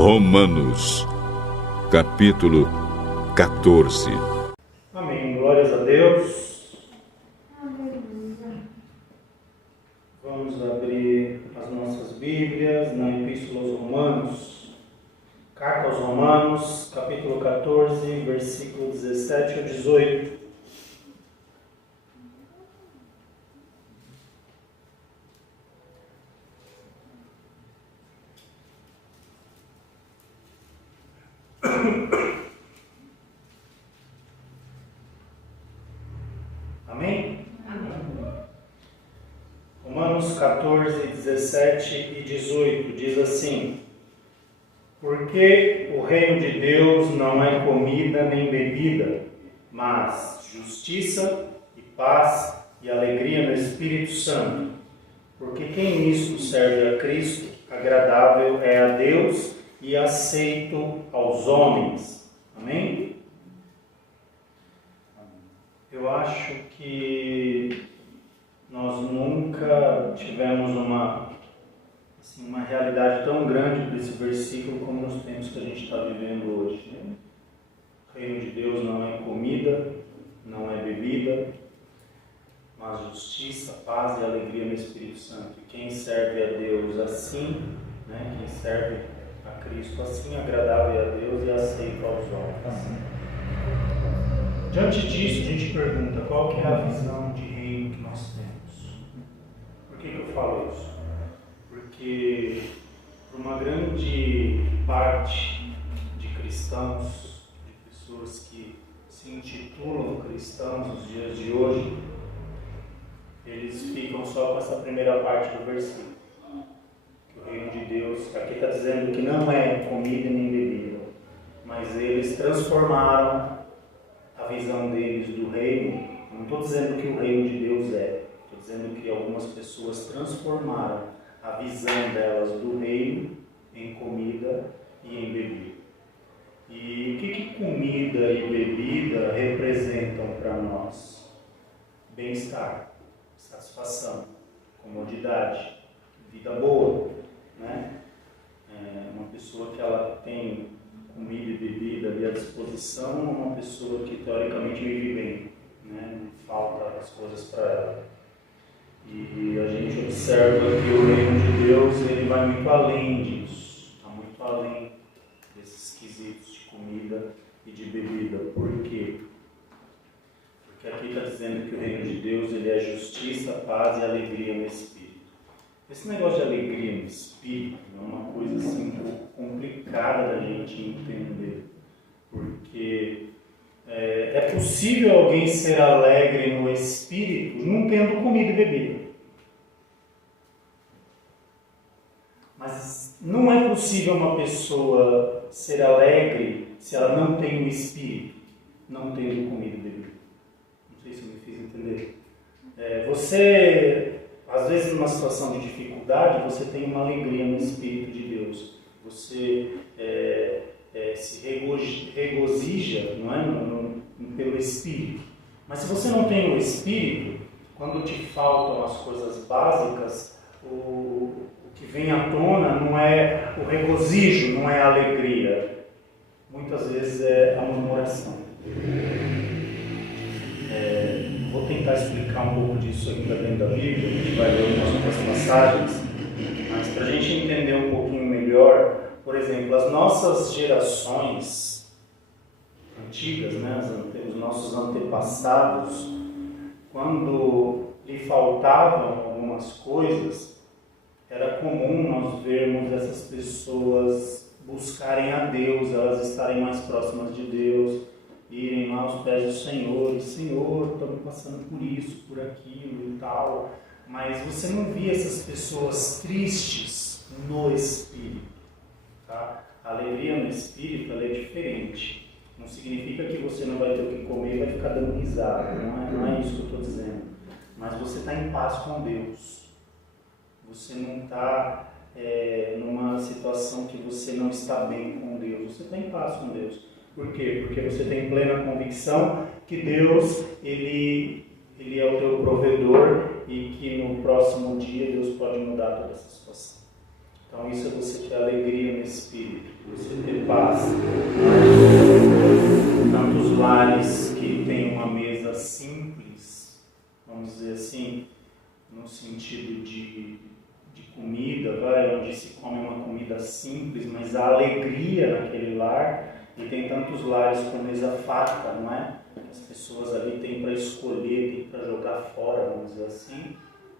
Romanos, capítulo 14. Amém. Glórias a Deus. Vamos abrir as nossas Bíblias na Epístola aos Romanos. Carta aos Romanos, capítulo 14, versículo 17 ao 18. Amém? Amém. Romanos 14, 17 e 18 diz assim: Porque o reino de Deus não é comida nem bebida, mas justiça e paz e alegria no Espírito Santo. Porque quem nisto serve a Cristo, agradável é a Deus e aceito aos homens. Amém? Eu acho que nós nunca tivemos uma realidade tão grande desse versículo como nos tempos que a gente está vivendo hoje. Né? O reino de Deus não é comida, não é bebida, mas justiça, paz e alegria no Espírito Santo. E quem serve a Deus assim, né? Quem serve a Cristo assim, agradável a Deus e aceito aos homens. Diante disso, a gente pergunta qual que é a visão de reino que nós temos. Por que eu falo isso? Porque para uma grande parte de cristãos, de pessoas que se intitulam cristãos nos dias de hoje, eles ficam só com essa primeira parte do versículo. Que o reino de Deus, aqui está dizendo que não é comida nem bebida, mas eles transformaram a visão deles do reino. Não estou dizendo que o reino de Deus estou dizendo que algumas pessoas transformaram a visão delas do reino em comida e em bebida. E o que comida e bebida representam para nós? Bem-estar, satisfação, comodidade, vida boa, né? Uma pessoa que ela tem comida e bebida ali à disposição, uma pessoa que teoricamente vive bem, né? Não falta as coisas para ela. E a gente observa que o reino de Deus ele vai muito além disso, está muito além desses quesitos de comida e de bebida. Por quê? Porque aqui está dizendo que o reino de Deus ele é justiça, paz e alegria no Espírito. Esse negócio de alegria no Espírito é uma coisa assim, um pouco complicada da gente entender, porque é possível alguém ser alegre no Espírito não tendo comida e bebida. Mas não é possível uma pessoa ser alegre se ela não tem o Espírito, não tendo comida e bebida. Não sei se eu me fiz entender. Você, às vezes, numa situação de dificuldade, você tem uma alegria no Espírito de Deus. Você se regozija, não é? Pelo Espírito. Mas se você não tem o Espírito, quando te faltam as coisas básicas, o que vem à tona não é o regozijo, não é a alegria. Muitas vezes é a murmuração. Vou tentar explicar um pouco disso ainda dentro da Bíblia, a gente vai ler algumas outras passagens, mas para a gente entender um pouquinho melhor, por exemplo, as nossas gerações antigas, né, os nossos antepassados, quando lhe faltavam algumas coisas, era comum nós vermos essas pessoas buscarem a Deus, elas estarem mais próximas de Deus, irem lá aos pés do Senhor, e Senhor, estamos passando por isso, por aquilo e tal, mas você não via essas pessoas tristes no Espírito, tá? A alegria no Espírito ela é diferente. Não significa que você não vai ter o que comer e vai ficar dando risada. Não é isso que eu estou dizendo. Mas você está em paz com Deus. Você não está numa situação que você não está bem com Deus. Você está em paz com Deus. Por quê? Porque você tem plena convicção que Deus ele é o teu provedor e que no próximo dia Deus pode mudar toda essa situação. Então isso é você ter alegria no Espírito. O paz. Tantos lares que têm uma mesa simples, vamos dizer assim, no sentido de comida, onde se come uma comida simples, mas há alegria naquele lar, e tem tantos lares com mesa farta, não é? As pessoas ali têm para escolher, têm para jogar fora, vamos dizer assim,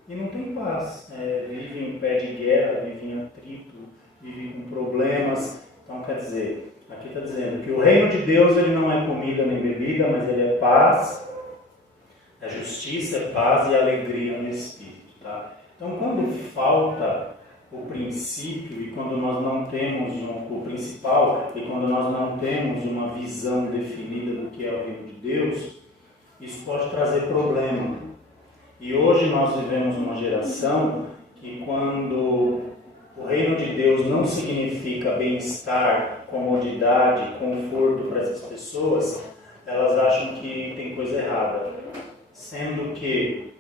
e não tem paz. Vivem em pé de guerra, vivem em atrito, vivem com problemas. Então, quer dizer, aqui está dizendo que o reino de Deus ele não é comida nem bebida, mas ele é paz, é justiça, é paz e alegria no Espírito. Tá? Então, quando falta o princípio e quando nós não temos o principal e quando nós não temos uma visão definida do que é o reino de Deus, isso pode trazer problema. E hoje nós vivemos uma geração que quando o reino de Deus não significa bem-estar, comodidade, conforto para essas pessoas, elas acham que tem coisa errada. Sendo que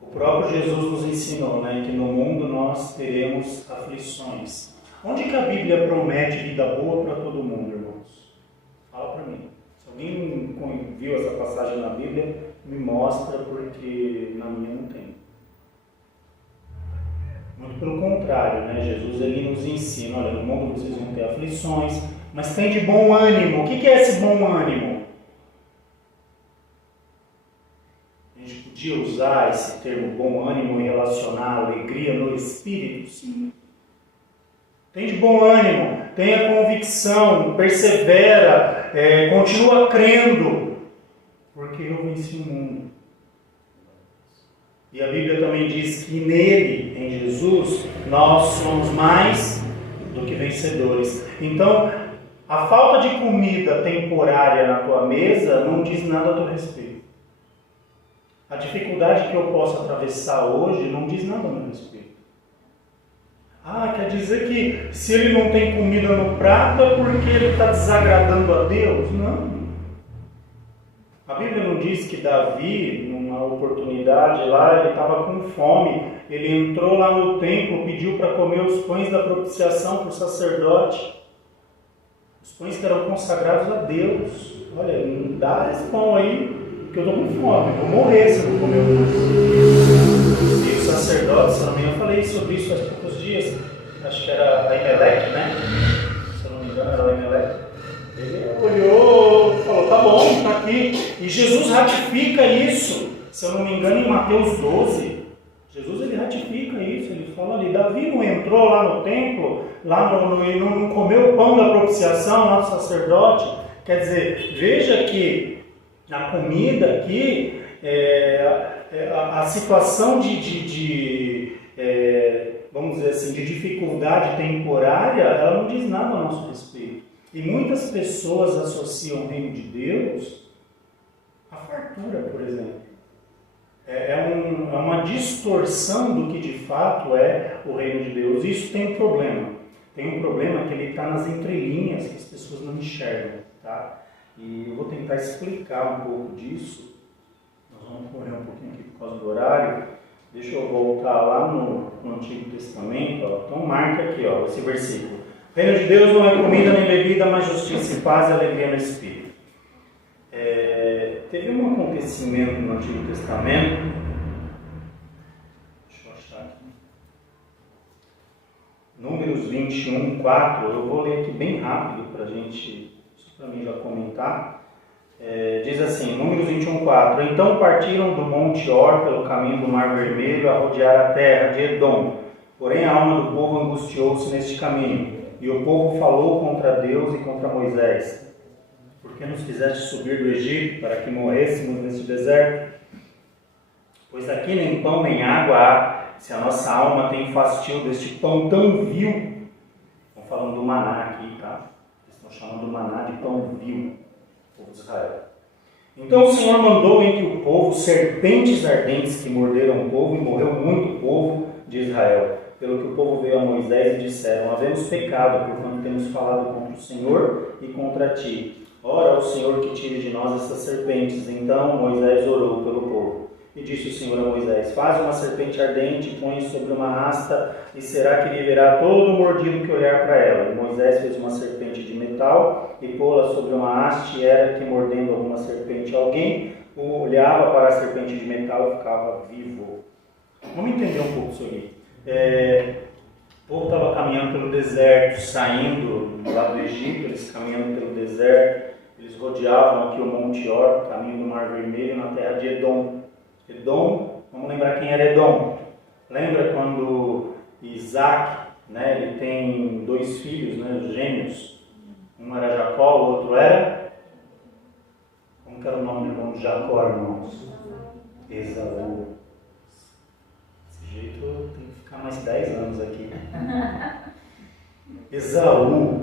o próprio Jesus nos ensinou, que no mundo nós teremos aflições. Onde que a Bíblia promete vida boa para todo mundo, irmãos? Fala para mim. Se alguém viu essa passagem na Bíblia, me mostra, porque na minha não tem. Muito pelo contrário, Jesus ele nos ensina, olha, no mundo vocês vão ter aflições, mas tem de bom ânimo. O que é esse bom ânimo? A gente podia usar esse termo bom ânimo e relacionar a alegria no Espírito? Sim. Tem de bom ânimo, tenha convicção, persevera, continua crendo, porque eu venci o mundo. E a Bíblia também diz que nele, em Jesus, nós somos mais do que vencedores. Então, a falta de comida temporária na tua mesa não diz nada a teu respeito. A dificuldade que eu posso atravessar hoje não diz nada a meu respeito. Quer dizer que se ele não tem comida no prato é porque ele está desagradando a Deus? Não. A Bíblia não diz que Davi, numa oportunidade lá, ele estava com fome. Ele entrou lá no templo, pediu para comer os pães da propiciação para o sacerdote. Os pães que eram consagrados a Deus. Olha, não dá esse pão aí, porque eu estou com fome, vou morrer se eu não comer o pão. E o sacerdote, se eu não me engano, eu falei sobre isso há poucos dias, acho que era Ahimelec, se eu não me engano era Ahimelec. Ele olhou, falou, tá bom, está aqui. E Jesus ratifica isso, se eu não me engano, em Mateus 12. Jesus ele ratifica isso, ele fala ali, Davi não entrou lá no templo, e não comeu o pão da propiciação lá do sacerdote. Quer dizer, veja que a comida aqui, a situação vamos dizer assim, de dificuldade temporária, ela não diz nada a nosso respeito. E muitas pessoas associam o reino de Deus à fartura, por exemplo. É uma distorção do que de fato é o reino de Deus. Isso tem um problema. Tem um problema que ele está nas entrelinhas, que as pessoas não enxergam. Tá? E eu vou tentar explicar um pouco disso. Nós vamos correr um pouquinho aqui por causa do horário. Deixa eu voltar lá no Antigo Testamento. Então marca aqui esse versículo. O reino de Deus não é comida nem bebida, mas justiça e paz e alegria no Espírito. Teve um acontecimento no Antigo Testamento. Deixa eu achar aqui. Números 21, 4. Eu vou ler aqui bem rápido para mim já comentar. Diz assim, Números 21, 4. Então partiram do Monte Or pelo caminho do Mar Vermelho a rodear a terra de Edom. Porém a alma do povo angustiou-se neste caminho. E o povo falou contra Deus e contra Moisés. Por que nos fizeste subir do Egito para que morrêssemos neste deserto? Pois aqui nem pão nem água há, se a nossa alma tem fastio deste pão tão vil. Estão falando do maná aqui, tá? Estão chamando o maná de pão vil, povo de Israel. Então o Senhor mandou entre o povo serpentes ardentes que morderam o povo, e morreu muito povo de Israel. Pelo que o povo veio a Moisés e disseram, havemos pecado, porquanto temos falado contra o Senhor e contra ti. Ora ao Senhor que tire de nós estas serpentes. Então Moisés orou pelo povo. E disse o Senhor a Moisés: faz uma serpente ardente, põe sobre uma asta, e será que viverá todo mordido que olhar para ela. E Moisés fez uma serpente de metal, e pô-la sobre uma haste, e era que, mordendo alguma serpente alguém, olhava para a serpente de metal e ficava vivo. Vamos entender um pouco isso aqui. O povo estava caminhando pelo deserto, saindo lá do Egito, eles caminhando pelo deserto, eles rodeavam aqui o Monte Or, caminho do Mar Vermelho, na terra de Edom. Edom, vamos lembrar quem era Edom. Lembra quando Isaac, né, ele tem 2 filhos, né, os gêmeos. Um era Jacó, o outro era... Como que era o nome do irmão de Jacó, irmãos? Esaú. Desse jeito tem que ficar mais 10 anos aqui. Esaú.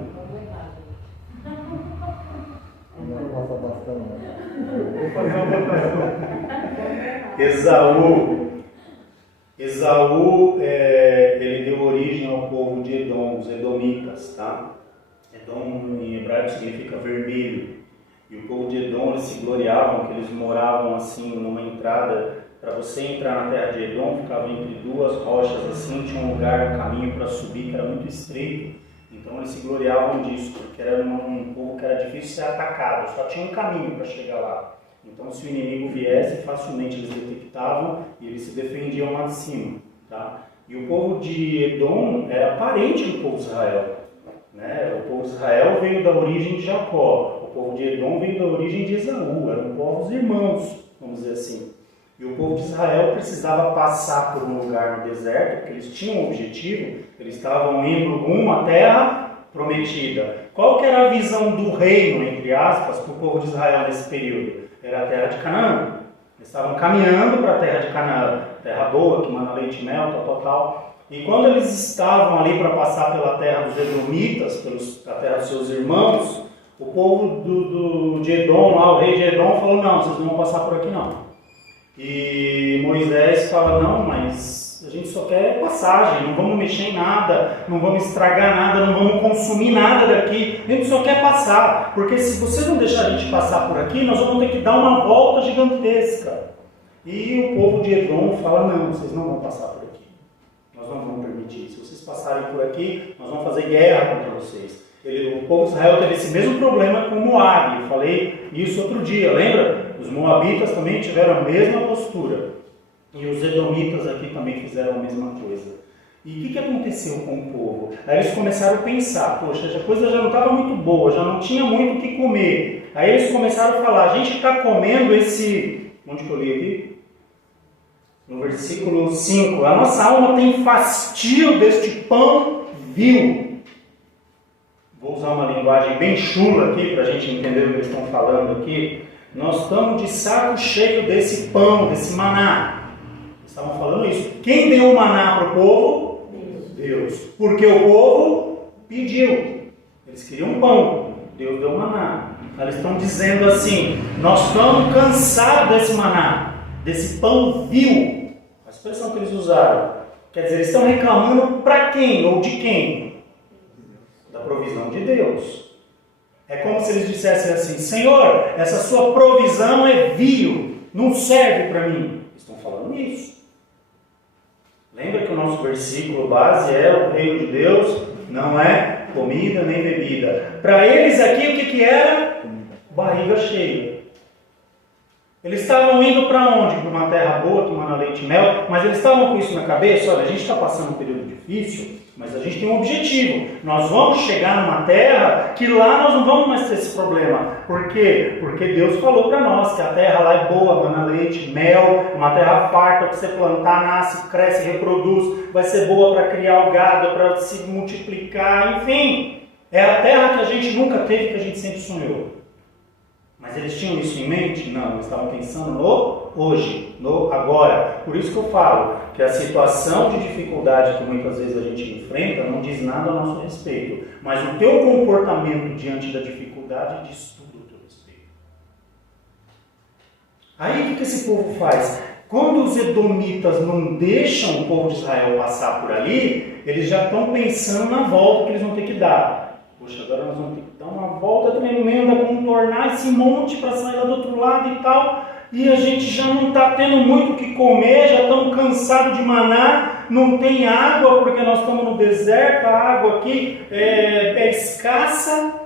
Esaú, ele deu origem ao povo de Edom, os edomitas, tá? Edom em hebraico significa vermelho. E o povo de Edom, eles se gloriavam que eles moravam assim numa entrada. Para você entrar na terra de Edom, ficava entre 2 rochas assim, tinha um lugar, um caminho para subir que era muito estreito. Então eles se gloriavam disso, porque era um povo que era difícil ser atacado, só tinha um caminho para chegar lá. Então se o inimigo viesse, facilmente eles detectavam e eles se defendiam lá de cima. Tá? E o povo de Edom era parente do povo de Israel. Né? O povo de Israel veio da origem de Jacó, o povo de Edom veio da origem de Esaú, eram povos irmãos, vamos dizer assim. E o povo de Israel precisava passar por um lugar no deserto, porque eles tinham um objetivo, eles estavam indo rumo à terra prometida. Qual que era a visão do reino, entre aspas, para o povo de Israel nesse período? Era a terra de Canaã. Eles estavam caminhando para a terra de Canaã, terra boa, que mana leite e mel, tal. E quando eles estavam ali para passar pela terra dos Edomitas, a terra dos seus irmãos, o povo de Edom, lá, o rei de Edom, falou: não, vocês não vão passar por aqui não. E Moisés fala: não, mas a gente só quer passagem, não vamos mexer em nada, não vamos estragar nada, não vamos consumir nada daqui, a gente só quer passar, porque se você não deixar a gente passar por aqui, nós vamos ter que dar uma volta gigantesca. E o povo de Edom fala: não, vocês não vão passar por aqui, nós não vamos permitir, se vocês passarem por aqui, nós vamos fazer guerra contra vocês. O povo de Israel teve esse mesmo problema com Moabe, eu falei isso outro dia, lembra? Os moabitas também tiveram a mesma postura. E os edomitas aqui também fizeram a mesma coisa. E o que aconteceu com o povo? Aí eles começaram a pensar: poxa, a coisa já não estava muito boa, já não tinha muito o que comer. Aí eles começaram a falar: a gente está comendo esse... Onde que eu li aqui? No versículo 5. A nossa alma tem fastio deste pão vil. Vou usar uma linguagem bem chula aqui para a gente entender o que eles estão falando aqui. Nós estamos de saco cheio desse pão, desse maná. Eles estavam falando isso. Quem deu o maná para o povo? Deus. Porque o povo pediu. Eles queriam pão. Deus deu o maná. Eles estão dizendo assim: nós estamos cansados desse maná, desse pão vil. A expressão que eles usaram. Quer dizer, eles estão reclamando para quem ou de quem? Da provisão de Deus. É como se eles dissessem assim: Senhor, essa sua provisão é vil, não serve para mim. Eles estão falando isso. Lembra que o nosso versículo base é: o reino de Deus não é comida nem bebida. Para eles aqui o que era? Barriga cheia. Eles estavam indo para onde? Para uma terra boa, que mana leite e mel, mas eles estavam com isso na cabeça: olha, a gente está passando um período difícil, mas a gente tem um objetivo. Nós vamos chegar numa terra que lá nós não vamos mais ter esse problema. Por quê? Porque Deus falou para nós que a terra lá é boa, mana leite, mel, uma terra farta para você plantar, nasce, cresce, reproduz, vai ser boa para criar o gado, para se multiplicar, enfim. É a terra que a gente nunca teve, que a gente sempre sonhou. Mas eles tinham isso em mente? Não, eles estavam pensando no hoje, no agora. Por isso que eu falo que a situação de dificuldade que muitas vezes a gente enfrenta não diz nada a nosso respeito. Mas o teu comportamento diante da dificuldade diz tudo a teu respeito. Aí o que esse povo faz? Quando os edomitas não deixam o povo de Israel passar por ali, eles já estão pensando na volta que eles vão ter que dar. Poxa, agora nós vamos ter que dar uma volta tremenda, contornar esse monte para sair lá do outro lado e tal. e a gente já não está tendo muito o que comer, já estamos cansados de maná, não tem água porque nós estamos no deserto, a água aqui é escassa.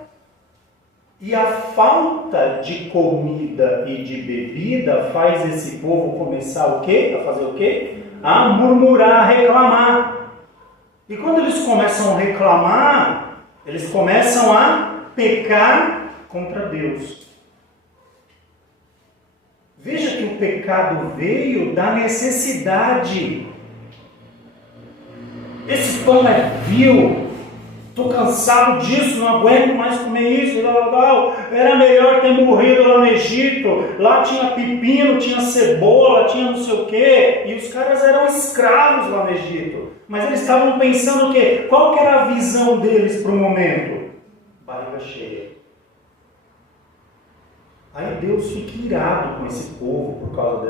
E a falta de comida e de bebida faz esse povo começar o quê? A fazer o quê? A murmurar, a reclamar. E quando eles começam a reclamar, eles começam a pecar contra Deus. Veja que o pecado veio da necessidade. Esse pão é vil. Estou cansado disso, não aguento mais comer isso. Era melhor ter morrido lá no Egito. Lá tinha pepino, tinha cebola, tinha não sei o quê. E os caras eram escravos lá no Egito. Mas eles estavam pensando o quê? Qual que era a visão deles para o momento? Barriga cheia. Aí Deus fica irado com esse povo por causa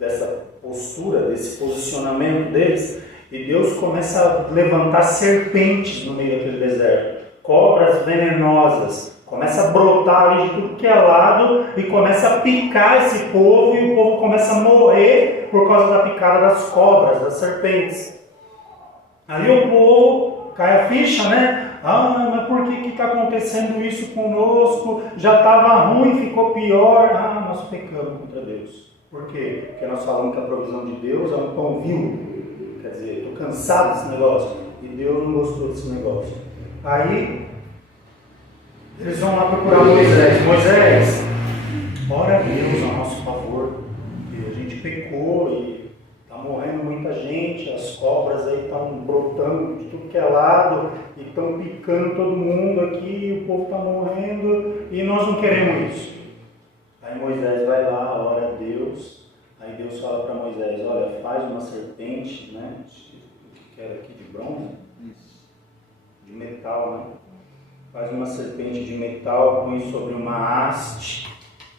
dessa postura, desse posicionamento deles. E Deus começa a levantar serpentes no meio daquele deserto. Cobras venenosas. Começa a brotar ali de tudo que é lado e começa a picar esse povo e o povo começa a morrer por causa da picada das cobras, das serpentes. Aí o povo cai a ficha, né? Mas por que está acontecendo isso conosco? Já estava ruim, ficou pior. Nós pecamos contra Deus. Por quê? Porque nós falamos que a provisão de Deus é um pão vil. Quer dizer, estou cansado desse negócio. E Deus não gostou desse negócio. Aí, eles vão lá procurar Moisés. Moisés, ora a Deus a nosso favor. E a gente pecou e está morrendo muita gente. As cobras aí estão brotando de tudo que é lado. E estão picando todo mundo aqui. E o povo está morrendo. E nós não queremos isso. Aí Moisés vai lá, ora a Deus. Aí Deus fala para Moisés, olha, faz uma serpente, né? Que era aqui de bronze, de metal, né? Faz uma serpente de metal, põe sobre uma haste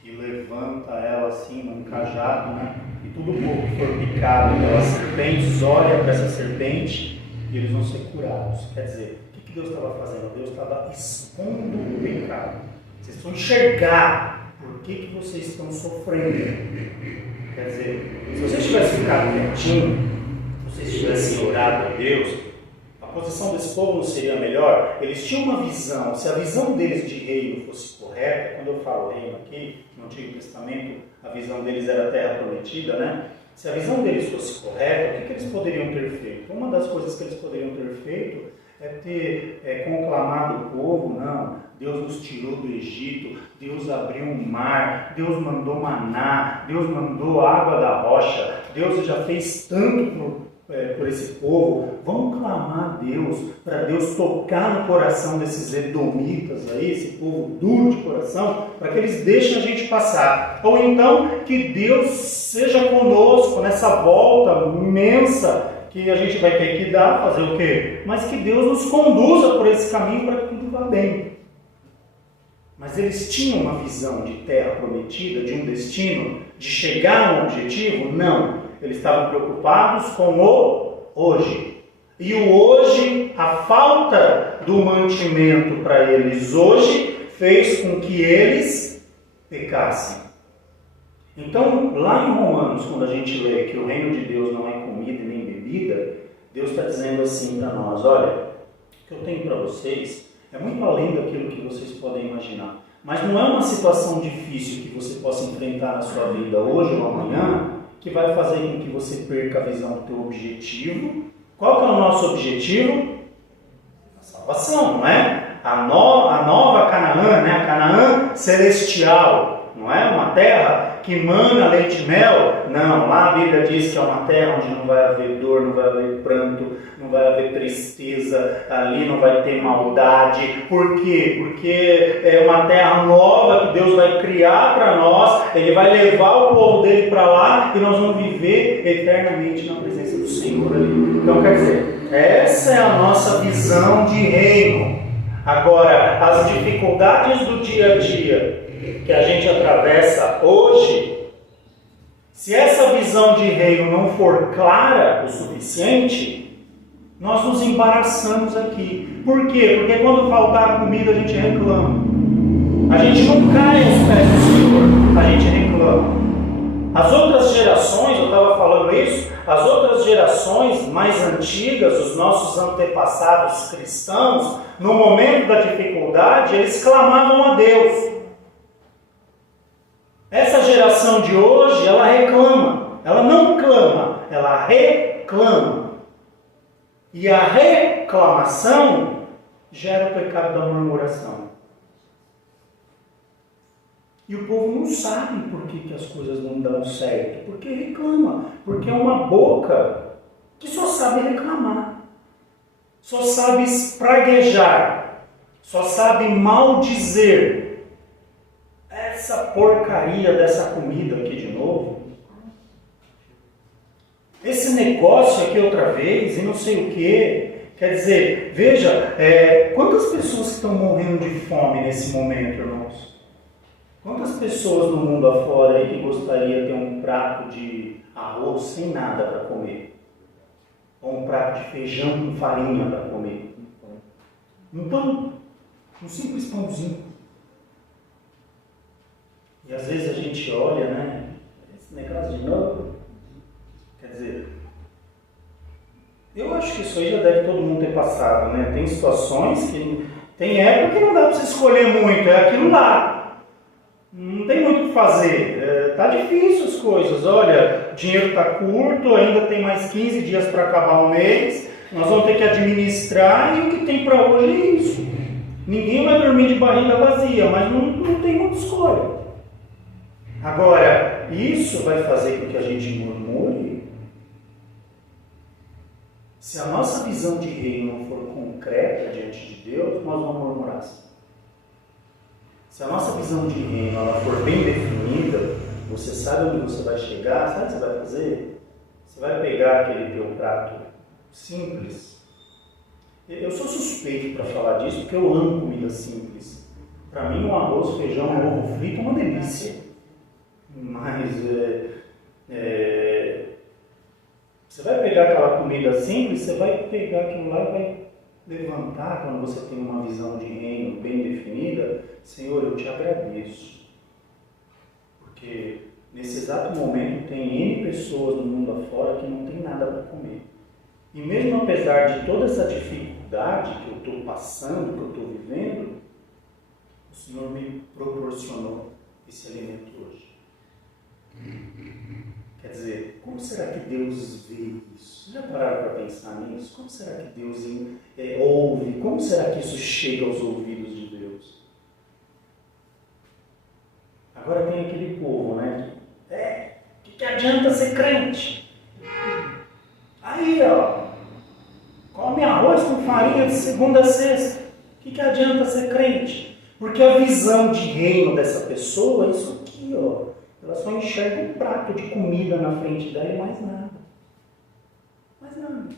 e levanta ela assim, num cajado, né? E todo o povo que for picado pelas serpentes, olha para essa serpente e eles vão ser curados. Quer dizer, o que Deus estava fazendo? Deus estava expondo o pecado. Vocês vão enxergar por que vocês estão sofrendo. Quer dizer, se vocês tivessem ficado quietinho, se vocês tivessem orado a Deus, a posição desse povo não seria melhor? Eles tinham uma visão, se a visão deles de reino fosse correta, quando eu falo reino aqui, no Antigo Testamento, a visão deles era a terra prometida, né? Se a visão deles fosse correta, o que eles poderiam ter feito? Uma das coisas que eles poderiam ter feito é ter conclamado o povo, não, Deus nos tirou do Egito, Deus abriu um mar, Deus mandou maná, Deus mandou água da rocha, Deus já fez tanto por esse povo. Vamos clamar a Deus, para Deus tocar no coração desses edomitas aí, esse povo duro de coração, para que eles deixem a gente passar. Ou então, que Deus seja conosco nessa volta imensa que a gente vai ter que dar, fazer o quê? Mas que Deus nos conduza por esse caminho para que tudo vá bem. Mas eles tinham uma visão de terra prometida, de um destino, de chegar a um objetivo? Não. Eles estavam preocupados com o hoje. E o hoje, a falta do mantimento para eles hoje, fez com que eles pecassem. Então, lá em Romanos, quando a gente lê que o reino de Deus não é comida nem bebida, Deus está dizendo assim para nós, olha, o que eu tenho para vocês é muito além daquilo que vocês podem imaginar. Mas não é uma situação difícil que você possa enfrentar na sua vida hoje ou amanhã, que vai fazer com que você perca a visão do teu objetivo. Qual que é o nosso objetivo? A salvação, não é? A nova Canaã, né? A Canaã celestial, não é? Uma terra que mana leite e mel. Não, lá a Bíblia diz que é uma terra onde não vai haver dor, não vai haver pranto, não vai haver tristeza, ali não vai ter maldade. Por quê? Porque é uma terra nova que Deus vai criar para nós, Ele vai levar o povo dele para lá e nós vamos viver eternamente na presença do Senhor ali. Então, quer dizer, essa é a nossa visão de reino. Agora, as dificuldades do dia a dia que a gente atravessa hoje, se essa visão de reino não for clara o suficiente, nós nos embaraçamos aqui. Por quê? Porque quando faltar comida a gente reclama. A gente não cai aos pés do Senhor, a gente reclama. As outras gerações, eu estava falando isso, as outras gerações mais antigas, os nossos antepassados cristãos, no momento da dificuldade, eles clamavam a Deus. Essa geração de hoje, ela reclama. Ela não clama, ela reclama. E a reclamação gera o pecado da murmuração. E o povo não sabe por que as coisas não dão certo. Porque reclama. Porque é uma boca que só sabe reclamar. Só sabe espraguejar. Só sabe maldizer. Essa porcaria dessa comida aqui de novo. Esse negócio aqui outra vez e não sei o que. Quer dizer, veja, quantas pessoas estão morrendo de fome nesse momento, irmãos? Quantas pessoas no mundo afora aí que gostaria de ter um prato de arroz sem nada para comer? Ou um prato de feijão com farinha para comer? Um pão, um simples pãozinho. E às vezes a gente olha, né? Esse negócio de novo. Quer dizer, eu acho que isso aí já deve todo mundo ter passado, né? Tem situações que... Tem época que não dá para você escolher muito, é aquilo lá. Não tem muito o que fazer, tá difícil as coisas. Olha, o dinheiro está curto, ainda tem mais 15 dias para acabar o mês, nós vamos ter que administrar e o que tem para hoje é isso. Ninguém vai dormir de barriga vazia, mas não tem muita escolha. Agora, isso vai fazer com que a gente murmure? Se a nossa visão de reino não for concreta diante de Deus, nós vamos murmurar. Se a nossa visão de reino ela for bem definida, você sabe onde você vai chegar, sabe o que você vai fazer? Você vai pegar aquele teu prato simples. Eu sou suspeito para falar disso, porque eu amo comida simples. Para mim, um arroz, feijão, um ovo frito é uma delícia. Mas você vai pegar aquela comida simples, você vai pegar aquilo lá e vai levantar quando você tem uma visão de reino bem definida. Senhor, eu te agradeço, porque nesse exato momento tem N pessoas no mundo afora que não tem nada para comer. E mesmo apesar de toda essa dificuldade que eu estou passando, que eu estou vivendo, o Senhor me proporcionou esse alimento hoje. Quer dizer, como será que Deus vê isso? Já pararam para pensar nisso? Como será que Deus ouve? Como será que isso chega aos ouvidos de Deus? Agora tem aquele povo, né? Que adianta ser crente? Aí, ó, come arroz com farinha de segunda a sexta. Que adianta ser crente? Porque a visão de reino dessa pessoa é isso aqui, ó. Ela só enxerga um prato de comida na frente dela e mais nada. Mais nada.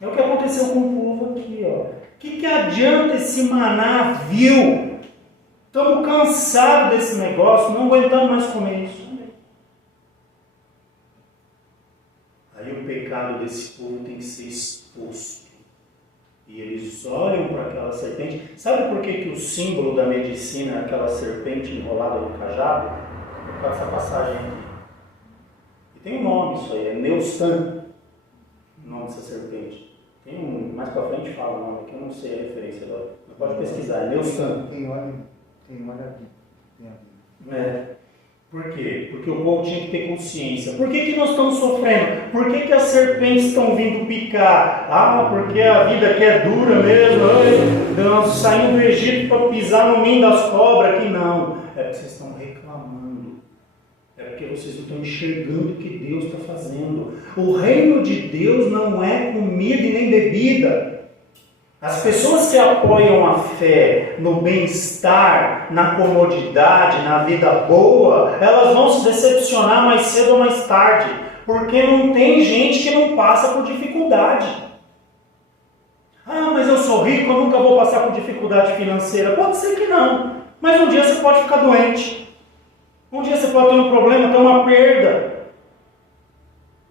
É o que aconteceu com o povo aqui, ó. Que adianta esse maná vil? Estamos cansados desse negócio, não aguentamos mais comer isso. Aí o pecado desse povo tem que ser exposto. E eles olham para aquela serpente. Sabe por que o símbolo da medicina é aquela serpente enrolada no cajado? Por causa dessa passagem aqui. E tem um nome isso aí, é Neustan, o nome dessa serpente. Tem mais para frente fala o nome, que eu não sei a referência agora. Mas pode pesquisar, é Neustan. Tem olha aqui. Por quê? Porque o povo tinha que ter consciência. Por que nós estamos sofrendo? Por que as serpentes estão vindo picar? Porque a vida aqui é dura mesmo. Nós saímos do Egito para pisar no ninho das cobras aqui. Não. É porque vocês estão reclamando. É porque vocês não estão enxergando o que Deus está fazendo. O reino de Deus não é comida e nem bebida. As pessoas que apoiam a fé no bem-estar, na comodidade, na vida boa, elas vão se decepcionar mais cedo ou mais tarde, porque não tem gente que não passa por dificuldade. Mas eu sou rico, eu nunca vou passar por dificuldade financeira. Pode ser que não, mas um dia você pode ficar doente. Um dia você pode ter um problema, ter uma perda.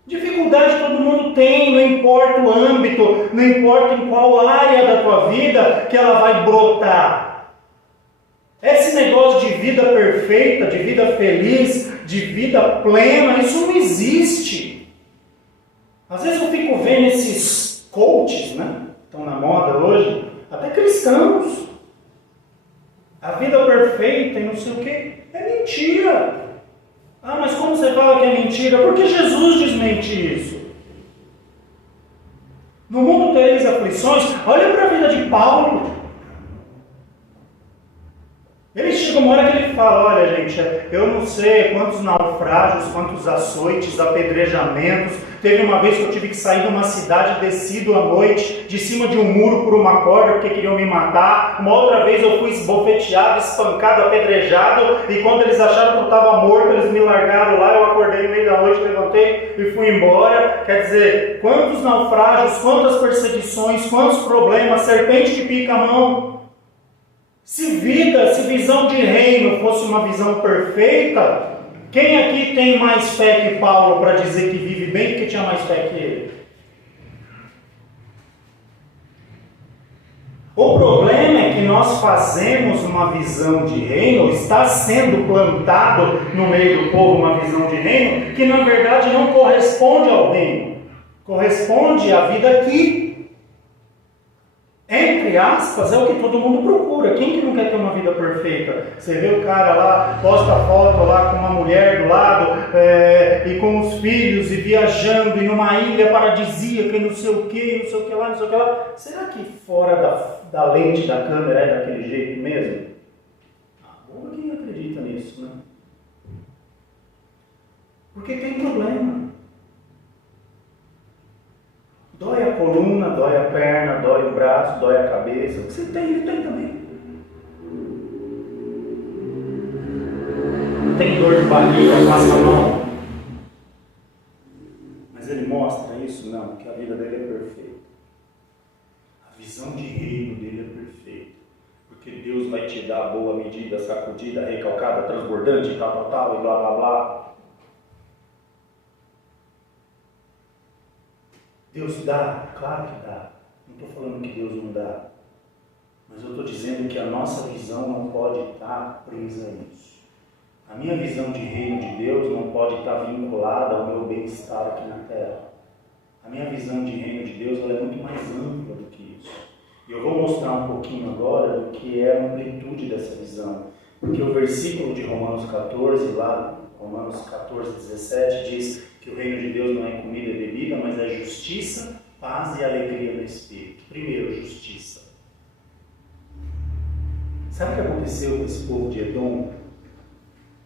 Dificuldade todo mundo tem, não importa o âmbito, não importa em qual área da tua vida que ela vai brotar. Esse negócio de vida perfeita, de vida feliz, de vida plena, isso não existe. Às vezes eu fico vendo esses coaches, né? Estão na moda hoje, até cristãos. A vida perfeita e não sei o quê. É mentira. Ah, mas como você fala que é mentira? Porque Jesus desmente isso. No mundo tereis aflições. Olha para a vida de Paulo. Ele chega uma hora que ele fala, olha gente, eu não sei quantos naufrágios, quantos açoites, apedrejamentos. Teve uma vez que eu tive que sair de uma cidade, descido à noite, de cima de um muro por uma corda, porque queriam me matar. Uma outra vez eu fui esbofeteado, espancado, apedrejado, e quando eles acharam que eu estava morto, eles me largaram lá, eu acordei no meio da noite, levantei e fui embora. Quer dizer, quantos naufrágios, quantas perseguições, quantos problemas, serpente que pica a mão. Se visão de reino fosse uma visão perfeita, quem aqui tem mais fé que Paulo para dizer que vive bem, que tinha mais fé que ele? O problema é que nós fazemos uma visão de reino, está sendo plantado no meio do povo uma visão de reino, que na verdade não corresponde ao reino, corresponde à vida aqui. Entre aspas, é o que todo mundo procura. Quem que não quer ter uma vida perfeita? Você vê o cara lá, posta foto lá com uma mulher do lado, e com os filhos, e viajando, e numa ilha paradisíaca, e não sei o que, não sei o que lá, não sei o que lá. Será que fora da lente da câmera é daquele jeito mesmo? Ou quem acredita nisso, né? Porque tem problema. Dói a coluna, dói a perna, dói o braço, dói a cabeça. O que você tem, ele tem também. Tem dor de barriga, passa a mão. Mas ele mostra isso? Não, que a vida dele é perfeita. A visão de reino dele é perfeita. Porque Deus vai te dar a boa medida, sacudida, recalcada, transbordante, tal, e blá, blá, blá. Deus dá? Claro que dá. Não estou falando que Deus não dá. Mas eu estou dizendo que a nossa visão não pode estar presa a isso. A minha visão de reino de Deus não pode estar vinculada ao meu bem-estar aqui na terra. A minha visão de reino de Deus ela é muito mais ampla do que isso. E eu vou mostrar um pouquinho agora do que é a amplitude dessa visão. Porque o versículo de Romanos 14, lá, Romanos 14, 17, diz que o reino de Deus não é comida e bebida, mas é justiça, paz e alegria no Espírito. Primeiro, justiça. Sabe o que aconteceu com esse povo de Edom?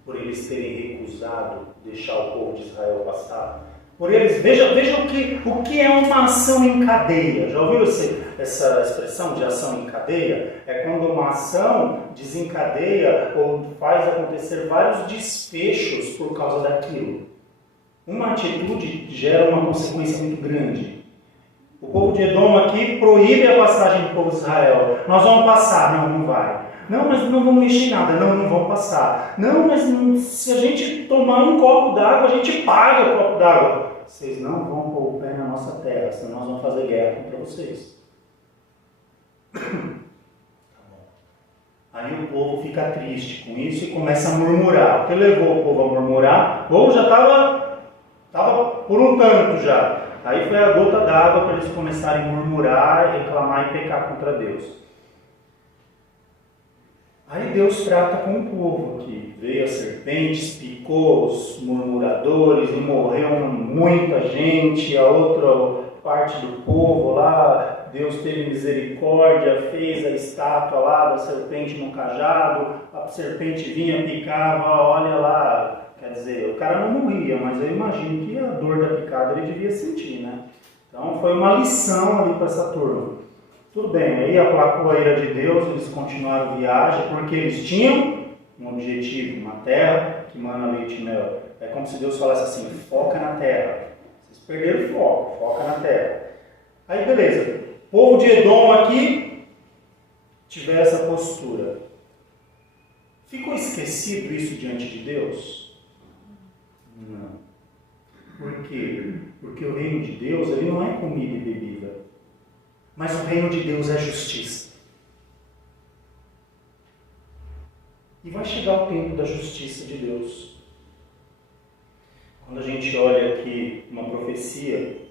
Por eles terem recusado deixar o povo de Israel passar? Por eles, veja o que é uma ação em cadeia. Já ouviu essa expressão de ação em cadeia? É quando uma ação desencadeia ou faz acontecer vários desfechos por causa daquilo. Uma atitude gera uma consequência muito grande. O povo de Edom aqui proíbe a passagem do povo de Israel. Nós vamos passar. Não vai. Não, mas não vamos mexer em nada. Não vão passar. Não, mas se a gente tomar um copo d'água, a gente paga o copo d'água. Vocês não vão pôr o pé na nossa terra, senão nós vamos fazer guerra contra vocês. Tá bom. Aí o povo fica triste com isso e começa a murmurar. O que levou o povo a murmurar? Ou já estava por um tanto já. Aí foi a gota d'água para eles começarem a murmurar, reclamar e pecar contra Deus. Aí Deus trata com o povo aqui. Veio a serpente, picou os murmuradores e morreu muita gente. A outra parte do povo lá, Deus teve misericórdia, fez a estátua lá da serpente no cajado. A serpente vinha, picava, olha lá. Quer dizer, o cara não morria, mas eu imagino que a dor da picada ele devia sentir, né? Então foi uma lição ali para essa turma. Tudo bem, aí aplacou a ira de Deus, eles continuaram a viagem, porque eles tinham um objetivo, uma terra que mana leite e mel. É como se Deus falasse assim, foca na terra. Vocês perderam o foco, foca na terra. Aí beleza, o povo de Edom aqui tiver essa postura. Ficou esquecido isso diante de Deus? Não. Por quê? Porque o reino de Deus ele não é comida e bebida. Mas o reino de Deus é justiça. E vai chegar o tempo da justiça de Deus. Quando a gente olha aqui uma profecia,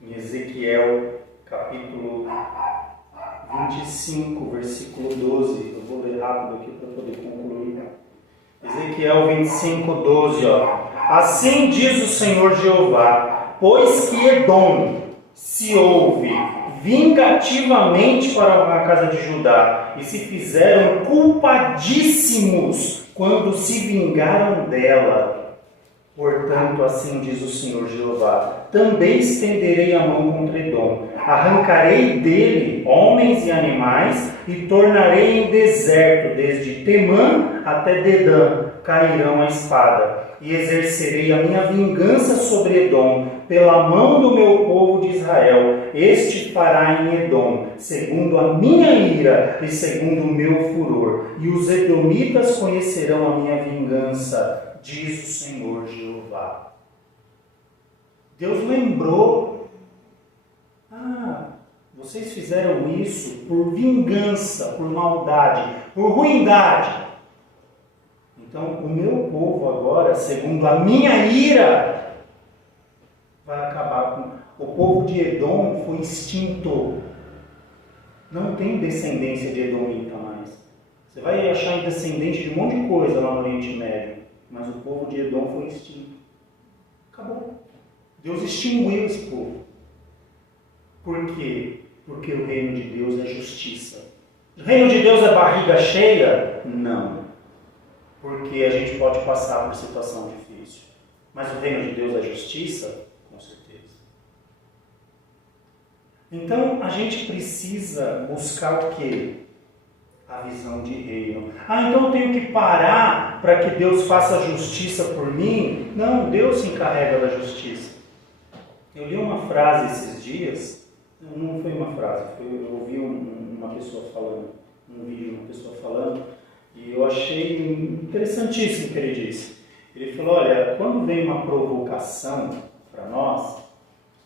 em Ezequiel, capítulo 25, versículo 12, eu vou ler rápido aqui para poder concluir. Ezequiel 25, 12, ó. Assim diz o Senhor Jeová, pois que Edom se ouve vingativamente para a casa de Judá, e se fizeram culpadíssimos quando se vingaram dela. Portanto, assim diz o Senhor Jeová, também estenderei a mão contra Edom, arrancarei dele homens e animais, e tornarei em deserto, desde Temã até Dedã, cairão a espada, e exercerei a minha vingança sobre Edom, pela mão do meu povo de Israel. Este fará em Edom, segundo a minha ira e segundo o meu furor, e os edomitas conhecerão a minha vingança, diz o Senhor Jeová. Deus lembrou, vocês fizeram isso por vingança, por maldade, por ruindade. Então, o meu povo agora, segundo a minha ira, vai acabar com... O povo de Edom foi extinto. Não tem descendência de Edomita mais. Você vai achar descendente de um monte de coisa lá no Oriente Médio, mas o povo de Edom foi extinto. Acabou. Deus extinguiu esse povo. Por quê? Porque o reino de Deus é justiça. O reino de Deus é barriga cheia? Não. Porque a gente pode passar por situação difícil. Mas o reino de Deus é justiça? Com certeza. Então, a gente precisa buscar o quê? A visão de reino. Então eu tenho que parar para que Deus faça justiça por mim? Não, Deus se encarrega da justiça. Eu li uma frase esses dias, não foi uma frase, eu ouvi uma pessoa falando, um vídeo de uma pessoa falando, e eu achei interessantíssimo o que ele disse. Ele falou, olha, quando vem uma provocação para nós,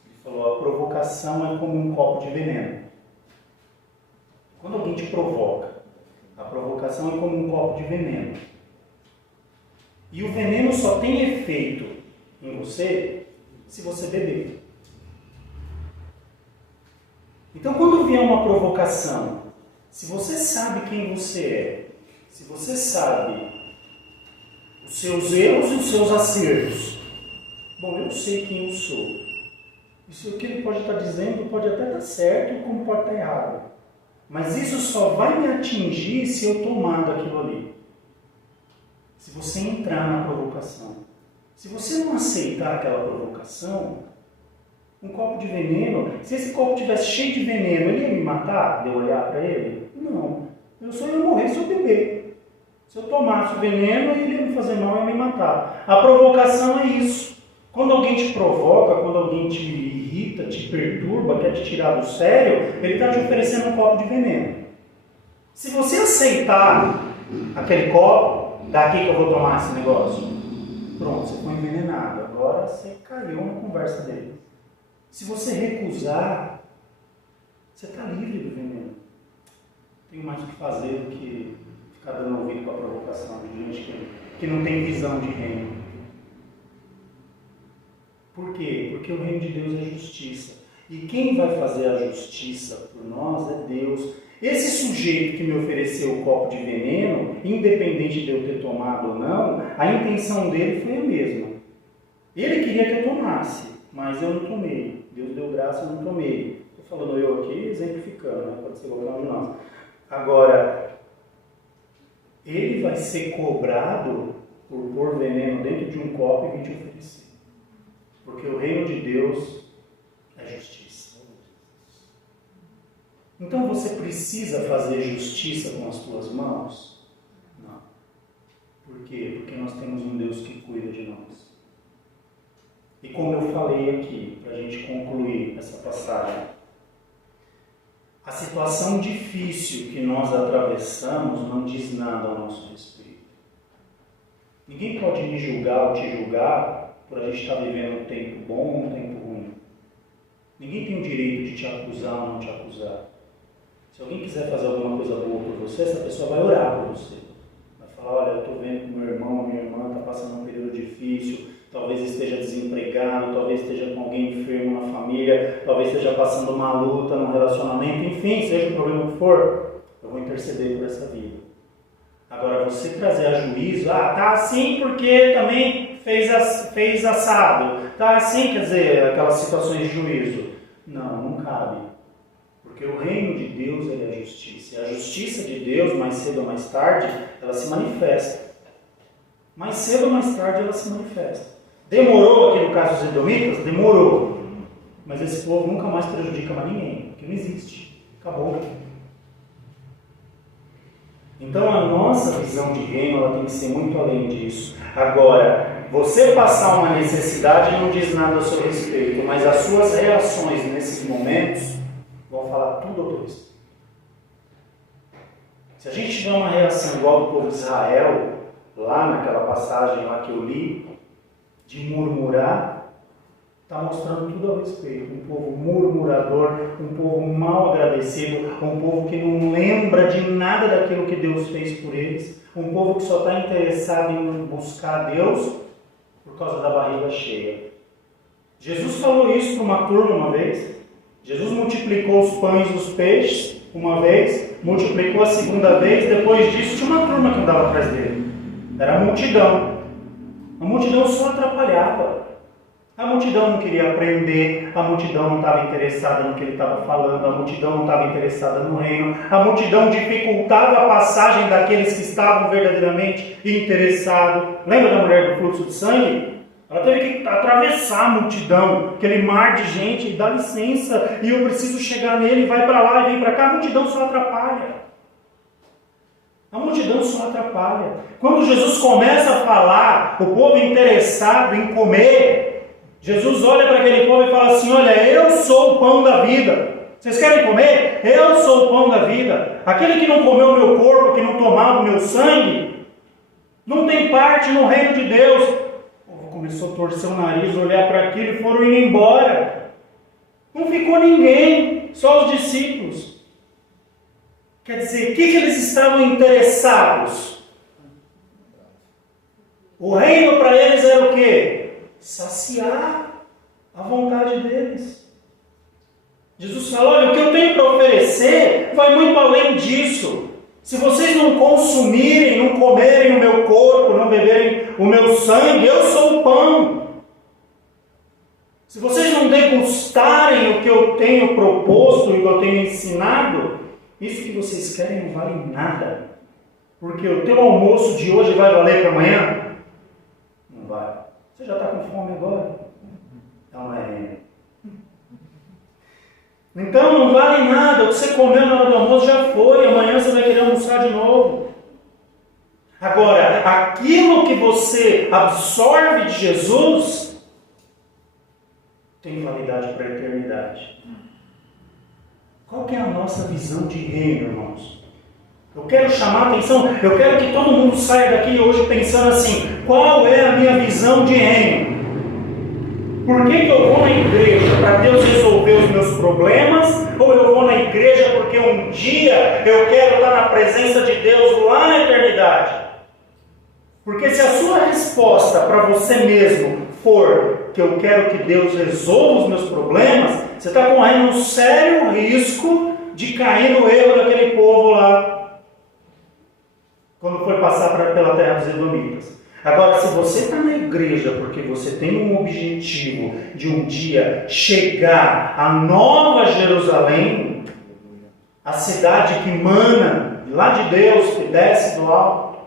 ele falou, a provocação é como um copo de veneno. Quando alguém te provoca, a provocação é como um copo de veneno. E o veneno só tem efeito em você se você beber. Então, quando vier uma provocação, se você sabe quem você é, se você sabe os seus erros e os seus acertos, bom, eu sei quem eu sou. Isso que ele pode estar dizendo pode até estar certo, como pode estar errado. Mas isso só vai me atingir se eu tomar daquilo ali. Se você entrar na provocação. Se você não aceitar aquela provocação, um copo de veneno, se esse copo tivesse cheio de veneno, ele ia me matar de eu olhar para ele? Não. Eu só ia morrer se eu beber. Se eu tomasse o veneno, ele ia me fazer mal e ia me matar. A provocação é isso. Quando alguém te provoca, quando alguém te irrita, te perturba, quer te tirar do sério, ele está te oferecendo um copo de veneno. Se você aceitar aquele copo, daqui que eu vou tomar esse negócio, pronto, você foi envenenado. Agora você caiu na conversa dele. Se você recusar, você está livre do veneno. Não tem mais o que fazer do que ficar dando ouvido para a provocação de gente que não tem visão de reino. Por quê? Porque o reino de Deus é justiça. E quem vai fazer a justiça por nós é Deus. Esse sujeito que me ofereceu o copo de veneno, independente de eu ter tomado ou não, a intenção dele foi a mesma. Ele queria que eu tomasse, mas eu não tomei. Deus deu graça e eu não tomei. Estou falando eu aqui, exemplificando, né? Pode ser qualquer um de nós. Agora, ele vai ser cobrado por pôr veneno dentro de um copo e vir te oferecer. Porque o reino de Deus é justiça. Então você precisa fazer justiça com as tuas mãos? Não. Por quê? Porque nós temos um Deus que cuida de nós. E como eu falei aqui, para a gente concluir essa passagem, a situação difícil que nós atravessamos não diz nada ao nosso respeito. Ninguém pode me julgar ou te julgar por a gente estar vivendo um tempo bom ou um tempo ruim. Ninguém tem o direito de te acusar ou não te acusar. Se alguém quiser fazer alguma coisa boa por você, essa pessoa vai orar por você. Vai falar, olha, eu estou vendo que meu irmão ou minha irmã está passando um período difícil, talvez esteja desempregado, talvez esteja com alguém enfermo na família, talvez esteja passando uma luta no relacionamento, enfim, seja o problema que for, eu vou interceder por essa vida. Agora, você trazer a juízo, tá assim porque também fez assado, tá assim, quer dizer, aquelas situações de juízo. Não cabe. Porque o reino de Deus é a justiça. E a justiça de Deus, mais cedo ou mais tarde, ela se manifesta. Mais cedo ou mais tarde ela se manifesta. Demorou aqui no caso dos edomitas? Demorou. Mas esse povo nunca mais prejudica mais ninguém, porque não existe. Acabou. Então a nossa visão de reino ela tem que ser muito além disso. Agora, você passar uma necessidade não diz nada a seu respeito, mas as suas reações nesses momentos vão falar tudo ao teu respeito. Se a gente tiver uma reação igual do povo de Israel, lá naquela passagem lá que eu li, de murmurar, está mostrando tudo ao respeito. Um povo murmurador, um povo mal agradecido, um povo que não lembra de nada daquilo que Deus fez por eles, um povo que só está interessado em buscar Deus por causa da barriga cheia. Jesus falou isso para uma turma uma vez. Jesus multiplicou os pães e os peixes uma vez, multiplicou a segunda vez, depois disso tinha uma turma que andava atrás dele. Era a multidão. A multidão só atrapalhava. A multidão não queria aprender, a multidão não estava interessada no que ele estava falando, a multidão não estava interessada no reino, a multidão dificultava a passagem daqueles que estavam verdadeiramente interessados. Lembra da mulher do fluxo de sangue? Ela teve que atravessar a multidão, aquele mar de gente, e dá licença, e eu preciso chegar nele, vai para lá e vem para cá. A multidão só atrapalha. A multidão só atrapalha. Quando Jesus começa a falar, o povo interessado em comer, Jesus olha para aquele povo e fala assim: olha, eu sou o pão da vida. Vocês querem comer? Eu sou o pão da vida. Aquele que não comeu o meu corpo, que não tomar o meu sangue, não tem parte no reino de Deus. O povo começou a torcer o nariz, olhar para aquilo e foram indo embora. Não ficou ninguém, só os discípulos. Quer dizer, o que eles estavam interessados? O reino para eles era o quê? Saciar a vontade deles. Jesus fala: olha, o que eu tenho para oferecer vai muito além disso. Se vocês não consumirem, não comerem o meu corpo, não beberem o meu sangue, eu sou o pão. Se vocês não degustarem o que eu tenho proposto e o que eu tenho ensinado, isso que vocês querem não vale nada. Porque o teu almoço de hoje vai valer para amanhã? Não vai. Você já está com fome agora? Não é. Então não vale nada. O que você comeu na hora do almoço já foi. Amanhã você vai querer almoçar de novo. Agora, aquilo que você absorve de Jesus tem validade para a eternidade. Qual que é a nossa visão de reino, irmãos? Eu quero chamar a atenção, eu quero que todo mundo saia daqui hoje pensando assim: qual é a minha visão de reino? Por que eu vou na igreja? Para Deus resolver os meus problemas? Ou eu vou na igreja porque um dia eu quero estar na presença de Deus lá na eternidade? Porque se a sua resposta para você mesmo for que eu quero que Deus resolva os meus problemas, você está correndo um sério risco de cair no erro daquele povo lá, quando foi passar pela terra dos edomitas. Agora, se você está na igreja porque você tem um objetivo de um dia chegar à Nova Jerusalém, a cidade que mana lá de Deus, que desce do alto,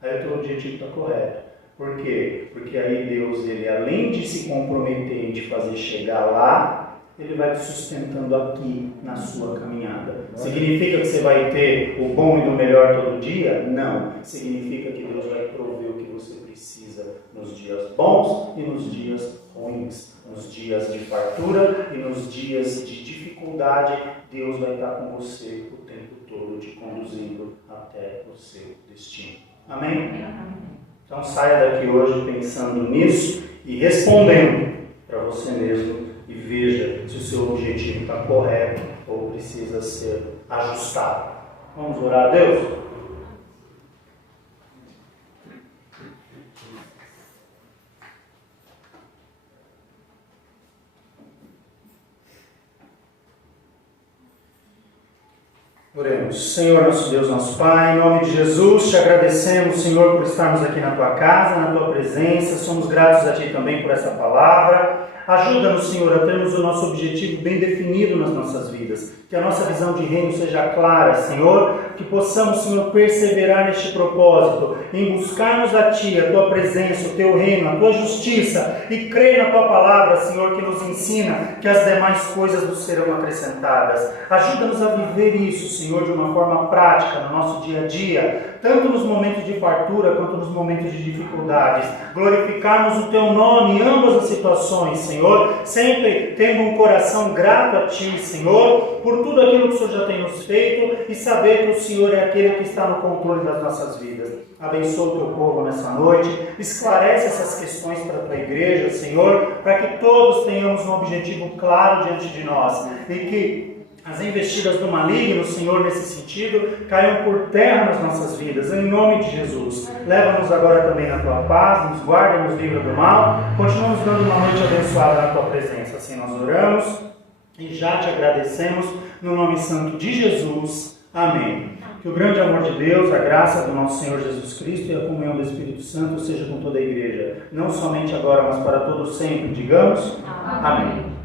aí o teu objetivo está correto. Por quê? Porque aí Deus, ele, além de se comprometer em te fazer chegar lá, ele vai te sustentando aqui na sua caminhada. Significa que você vai ter o bom e o melhor todo dia? Não. Significa que Deus vai prover o que você precisa nos dias bons e nos dias ruins. Nos dias de fartura e nos dias de dificuldade, Deus vai estar com você o tempo todo, te conduzindo até o seu destino. Amém? Então saia daqui hoje pensando nisso e respondendo para você mesmo. E veja se o seu objetivo está correto ou precisa ser ajustado. Vamos orar a Deus? Oremos. Senhor, nosso Deus, nosso Pai, em nome de Jesus, te agradecemos, Senhor, por estarmos aqui na Tua casa, na Tua presença. Somos gratos a Ti também por essa palavra. Ajuda-nos, Senhor, a termos o nosso objetivo bem definido nas nossas vidas. Que a nossa visão de reino seja clara, Senhor. Que possamos, Senhor, perseverar neste propósito, em buscarmos a Ti, a Tua presença, o Teu reino, a Tua justiça, e crer na Tua palavra, Senhor, que nos ensina que as demais coisas nos serão acrescentadas. Ajuda-nos a viver isso, Senhor, de uma forma prática no nosso dia a dia, tanto nos momentos de fartura quanto nos momentos de dificuldades. Glorificarmos o Teu nome em ambas as situações, Senhor, sempre tendo um coração grato a Ti, Senhor, por tudo aquilo que o Senhor já tem nos feito, e saber que o Senhor é aquele que está no controle das nossas vidas. Abençoa o Teu povo nessa noite, esclarece essas questões para a Tua igreja, Senhor, para que todos tenhamos um objetivo claro diante de nós, e que as investidas do maligno, Senhor, nesse sentido, caiam por terra nas nossas vidas, em nome de Jesus. Leva-nos agora também na Tua paz, nos guarda e nos livra do mal. Continuamos dando uma noite abençoada na Tua presença. Assim nós oramos e já Te agradecemos, no nome santo de Jesus. Amém. Que o grande amor de Deus, a graça do nosso Senhor Jesus Cristo e a comunhão do Espírito Santo seja com toda a igreja, não somente agora, mas para todos sempre. Digamos, amém.